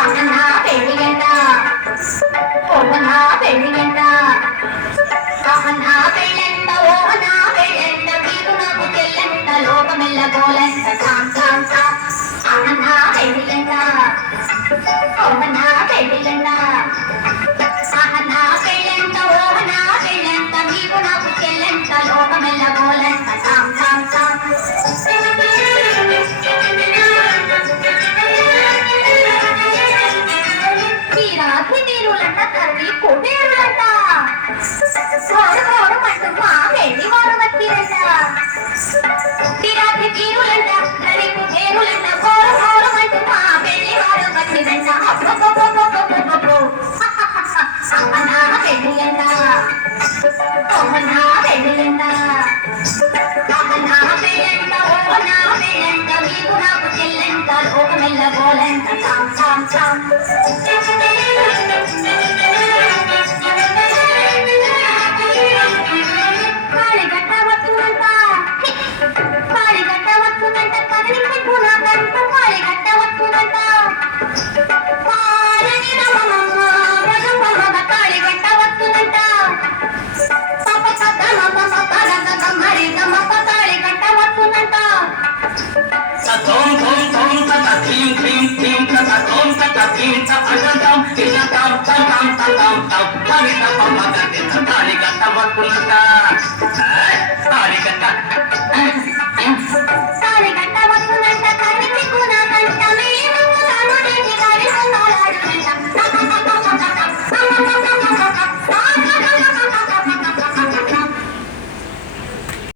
అన్నా పెళ్ళిగంట ఓనా పెళ్ళిగంట అన్నా పెళ్ళంట ఓనా పెళ్ళంట వీరు నాకు చెల్లంట లోకమెల్ల గోలంట టామ్ టామ్ టామ్ అన్నా పెళ్ళిగంట ఓనా పెళ్ళిగంట అన్నా పెళ్ళంట ఓనా పెళ్ళంట వీరు నాకు చెల్లంట లోకమెల్ల గోలంట టామ్ టామ్ టామ్ తీరులంట తల్లి కుబేరులంట ఘోరమంటూ మా వెళ్ళి వారు వచ్చిరంట తీరాత్రి తీరులంట తల్లి కుబేరులంట ఘోరమంటూ మా వెళ్ళి వారు వచ్చిరంట అన్నా పెళ్ళియంట ఓమన్నా పెళ్ళియంట అన్నా పెళ్ళంట ఓమన్నా పెళ్ళంట మీకు నాకు చెల్లంట లోకమెల్ల గోలంట టామ్ టామ్ టామ్ తాళి గట్ట వస్తుంట